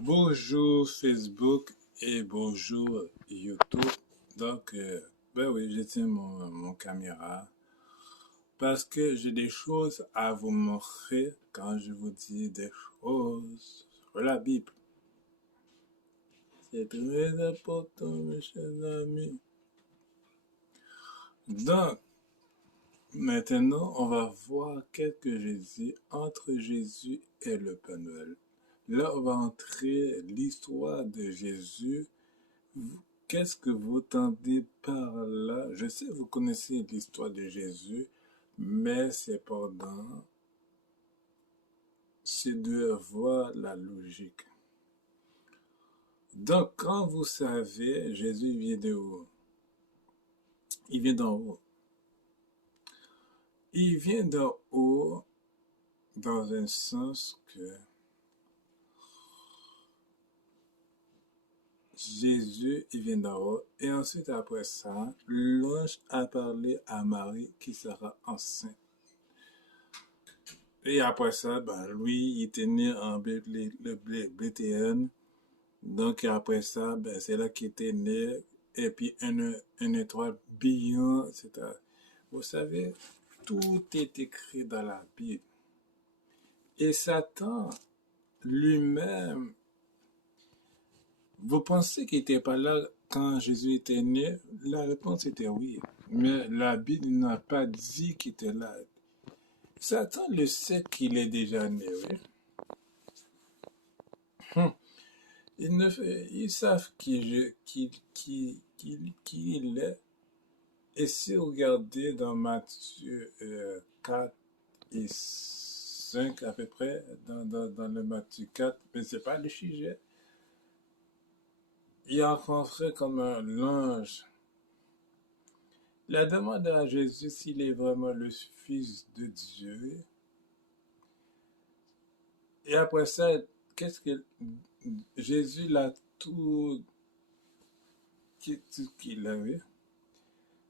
Bonjour Facebook et bonjour YouTube. Donc, ben oui, je tiens mon caméra parce que j'ai des choses à vous montrer quand je vous dis des choses sur la Bible. C'est très important, mes chers amis. Donc, maintenant, on va voir quelques Jésus entre Jésus et le Père Noël. Là, on va entrer l'histoire de Jésus. Qu'est-ce que vous entendez par là? Je sais, vous connaissez l'histoire de Jésus, mais cependant, c'est de voir la logique. Donc, quand vous savez, Jésus vient de où? Il vient d'en haut. Il vient d'en haut dans un sens que Jésus, il vient d'en haut. Et ensuite, après ça, l'ange a parlé à Marie qui sera enceinte. Et après ça, ben, lui, il était né en Bethléem. Donc, après ça, ben, c'est là qu'il était né. Et puis, un étoile brillant, etc. Vous savez, tout est écrit dans la Bible. Et Satan, lui-même, vous pensez qu'il n'était pas là quand Jésus était né? La réponse était oui. Mais la Bible n'a pas dit qu'il était là. Satan le sait qu'il est déjà né, oui. Ils savent qui il est. Et si vous regardez dans Matthieu 4 et 5 à peu près, dans le Matthieu 4, mais c'est pas le sujet. Il a rencontré comme un ange. Il a demandé à Jésus s'il est vraiment le Fils de Dieu. Et après ça, qu'est-ce que Jésus l'a tout qu'il avait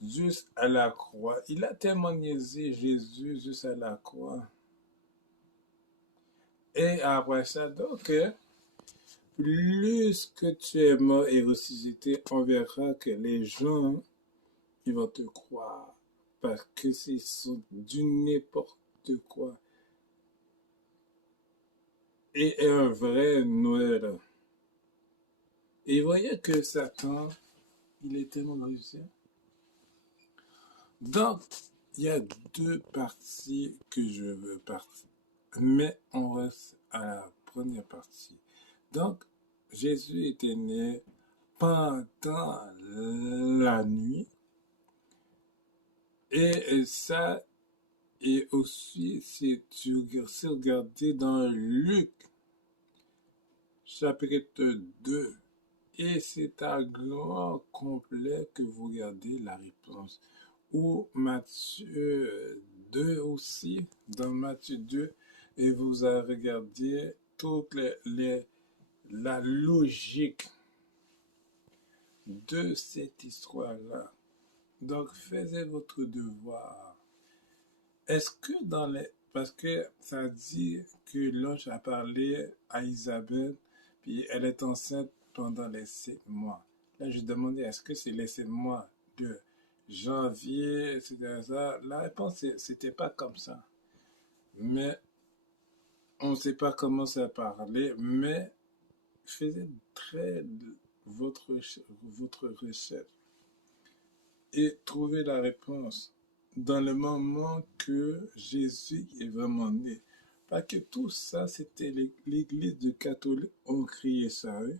juste à la croix. Il a tellement niaisé Jésus juste à la croix. Et après ça, donc, plus que tu es mort et ressuscité, on verra que les gens, ils vont te croire. Parce que c'est du n'importe quoi. Et un vrai Noël. Et vous voyez que Satan, il est tellement réussi. Donc, il y a deux parties que je veux partir. Mais on reste à la première partie. Donc, Jésus était né pendant la nuit. Et ça, et aussi, si tu regardez dans Luc, chapitre 2, et c'est à grand complet que vous regardez la réponse. Ou Matthieu 2 aussi, dans Matthieu 2, et vous avez regardé toute la logique de cette histoire-là. Donc, faites votre devoir. Est-ce que dans les... Parce que ça dit que l'ange a parlé à Isabelle, puis elle est enceinte pendant les 7 mois. Là, je demandais, est-ce que c'est les 7 mois de janvier, etc. La réponse, c'était pas comme ça. Mais on ne sait pas comment ça parlait, mais faisait très votre recherche et trouvez la réponse dans le moment que Jésus est vraiment né. Parce que tout ça, c'était l'église de catholiques ont crié ça, oui,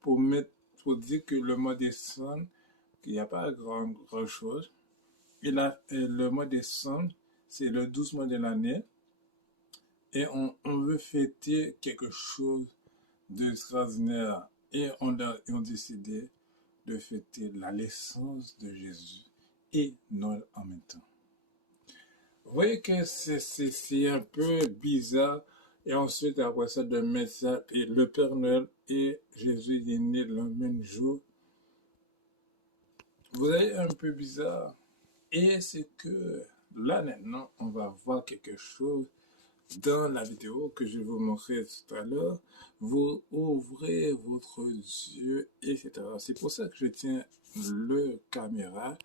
pour dire que le mois de décembre, qu'il n'y a pas grand chose. Et le mois de décembre, c'est le 12 mois de l'année. Et on veut fêter quelque chose d'extraordinaire. Et on a décidé de fêter la naissance de Jésus et Noël en même temps. Vous voyez que c'est un peu bizarre. Et ensuite, après ça, de mettre ça, et le Père Noël et Jésus est né le même jour. Vous voyez, un peu bizarre. Et c'est que là, maintenant, on va voir quelque chose dans la vidéo que je vous montrais tout à l'heure, vous ouvrez votre yeux, etc. C'est pour ça que je tiens le caméra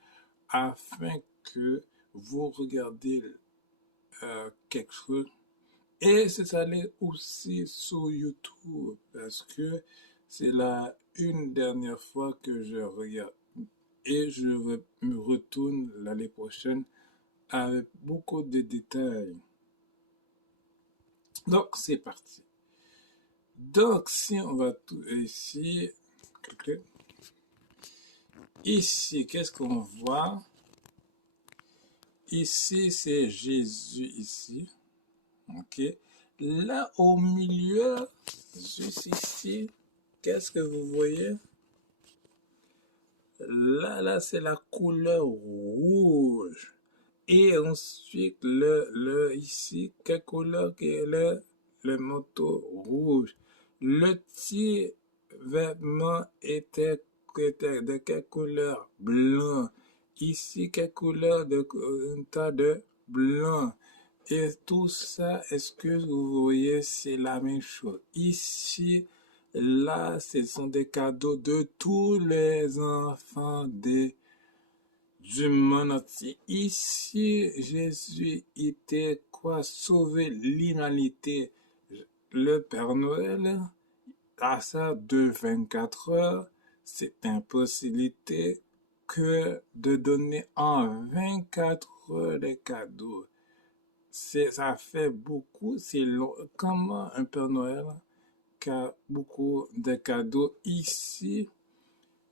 afin que vous regardez quelque chose. Et c'est allé aussi sur YouTube parce que c'est la une dernière fois que je regarde et je me retourne l'année prochaine avec beaucoup de détails. Donc c'est parti. Donc si on va tout ici, qu'est-ce qu'on voit? Ici c'est Jésus ici, ok. Là au milieu, juste ici, qu'est-ce que vous voyez? Là, c'est la couleur rouge. Et ensuite, ici, quelle couleur qui est le manteau rouge. Le petit vêtement était de quelle couleur? Blanc. Ici, quelle couleur? Un tas de blanc. Et tout ça, est-ce que vous voyez, c'est la même chose. Ici, là, ce sont des cadeaux de tous les enfants du monde entier. Ici, Jésus était quoi? Sauver l'humanité. Le Père Noël, à ça de 24 heures, c'est impossibilité que de donner en 24 heures des cadeaux. Ça fait beaucoup, c'est long. Comment un Père Noël qui a beaucoup de cadeaux ici,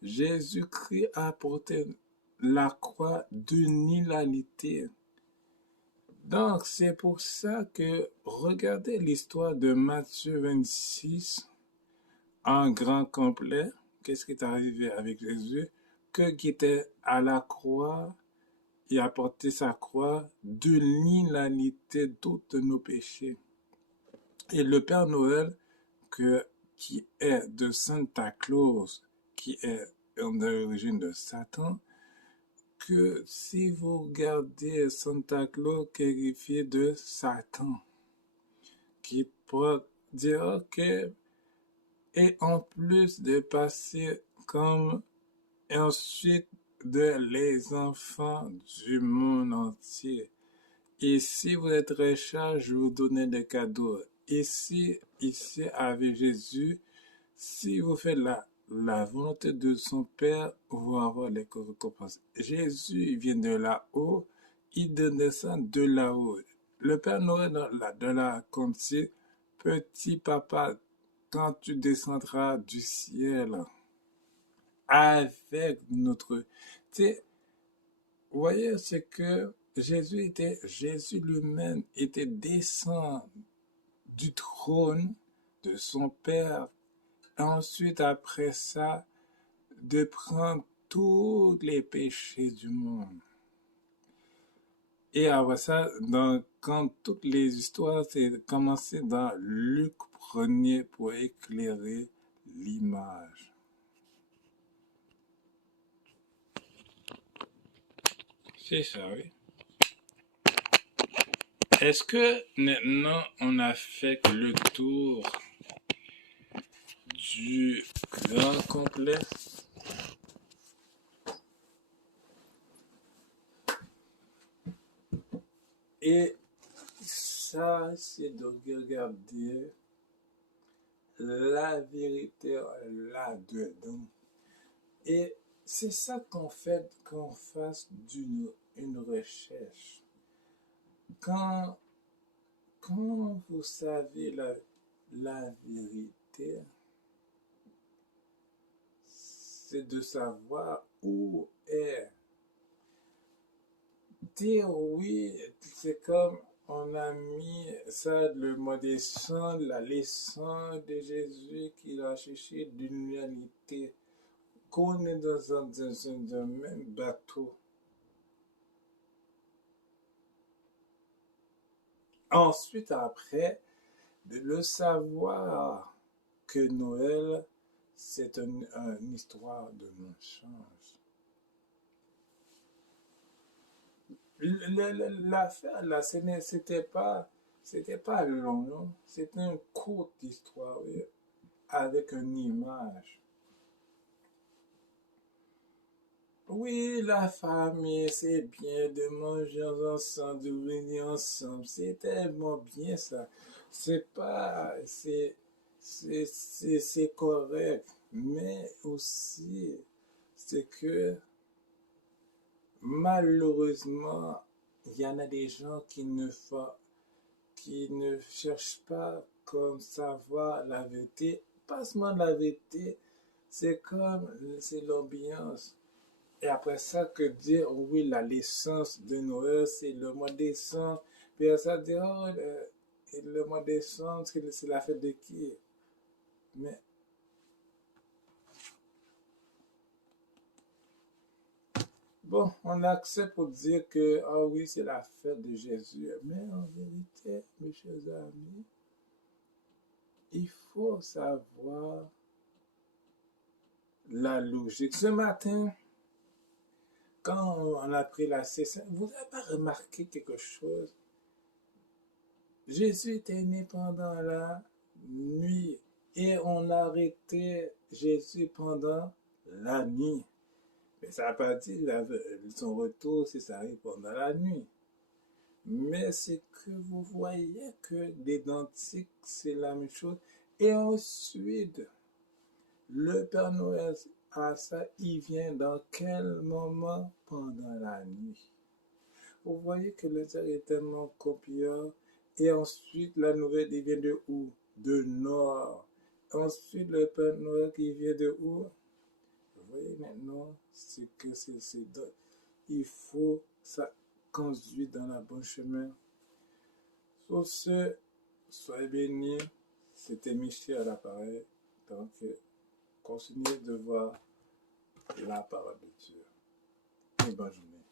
Jésus-Christ a porté la croix d'unité. Donc, c'est pour ça que regardez l'histoire de Matthieu 26 en grand complet. Qu'est-ce qui est arrivé avec Jésus? Que qui était à la croix, il a porté sa croix de l'unité de tous nos péchés. Et le Père Noël, qui est de Santa Claus, qui est d'origine de Satan, que si vous regardez Santa Claus qualifié de Satan, qui peut dire que, et en plus de passer comme ensuite de les enfants du monde entier. Et si vous êtes riche, je vous donne des cadeaux. Ici, avec Jésus, si vous faites la volonté de son Père, vous allez avoir les récompenses. Jésus, il vient de là-haut, il descend de là-haut. Le Père Noël, de la conti, petit papa, quand tu descendras du ciel, avec notre... Vous voyez, c'est que Jésus lui-même était descendu du trône de son Père. Ensuite, après ça, de prendre tous les péchés du monde. Et après ça, quand toutes les histoires, c'est commencé dans Luc 1er pour éclairer l'image. C'est ça, oui. Est-ce que maintenant on a fait le tour du grand complet? Et ça, c'est de regarder la vérité là-dedans. Et c'est ça qu'on fait, qu'on fasse une recherche. Quand vous savez la vérité, c'est de savoir où est. Dire oui, c'est comme on a mis ça le mois des sangs, la leçon de Jésus qu'il a cherché d'une réalité, qu'on est dans un même bateau. Ensuite, après, de le savoir que Noël, c'est une histoire de mensonge. L'affaire là, c'était pas C'était pas long, non? C'était une courte histoire, oui, avec une image. Oui, la famille, c'est bien de manger ensemble, de venir ensemble. C'est tellement bien ça. C'est pas, c'est correct. Mais aussi, c'est que malheureusement, il y en a des gens qui ne cherchent pas comme savoir la vérité. Pas seulement la vérité, c'est comme, c'est l'ambiance. Et après ça, que dire, oui, la licence de Noël, c'est le mois de décembre. Puis ça dit, oh, le mois de décembre, c'est la fête de qui? Mais bon, on accepte pour dire que, ah oui, c'est la fête de Jésus. Mais en vérité, mes chers amis, il faut savoir la logique. Ce matin, quand on a pris la session, vous n'avez pas remarqué quelque chose? Jésus était né pendant la nuit et on a arrêté Jésus pendant la nuit. Mais ça n'a pas dit son retour si ça arrive pendant la nuit. Mais c'est que vous voyez que l'identique, c'est la même chose. Et ensuite, le Père Noël, à ça, il vient dans quel moment? Pendant la nuit. Vous voyez que le ciel est tellement copieux. Et ensuite, la nouvelle, il vient de où? De nord. Ensuite, le Père Noël qui vient de où? Vous voyez maintenant, c'est que il faut ça conduire dans la bonne chemin. Sur ce, soyez bénis. C'était Michel à l'appareil. Donc, continuez de voir la parole de Dieu. Et bonne journée.